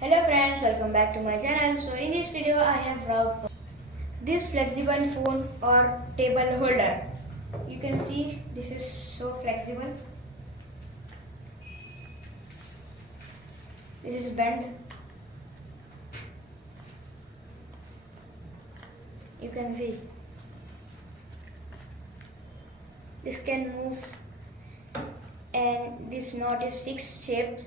Hello friends, welcome back to my channel. So in this video I have brought this flexible phone or table holder. You can see this is so flexible. This is bent. You can see this can move, and this knot is fixed shape.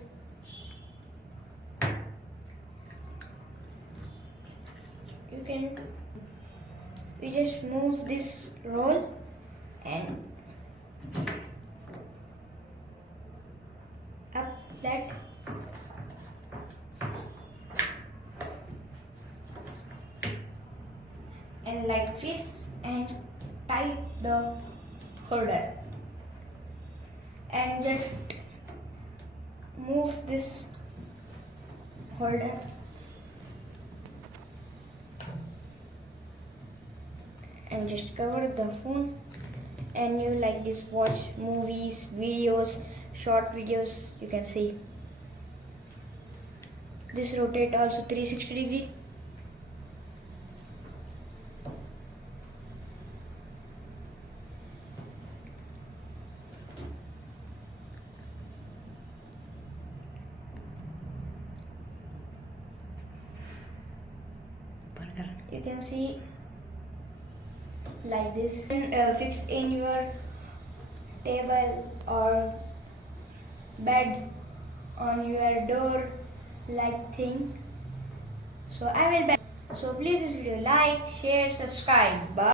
We just move this roll and up that, and like this, and tight the holder, and just move this holder and just cover the phone, and you like this watch movies, videos, short videos. You can see this rotate also 360 degree. You can see like this, and fix in your table or bed, on your door like thing. So I will so please this video like, share, subscribe. Bye.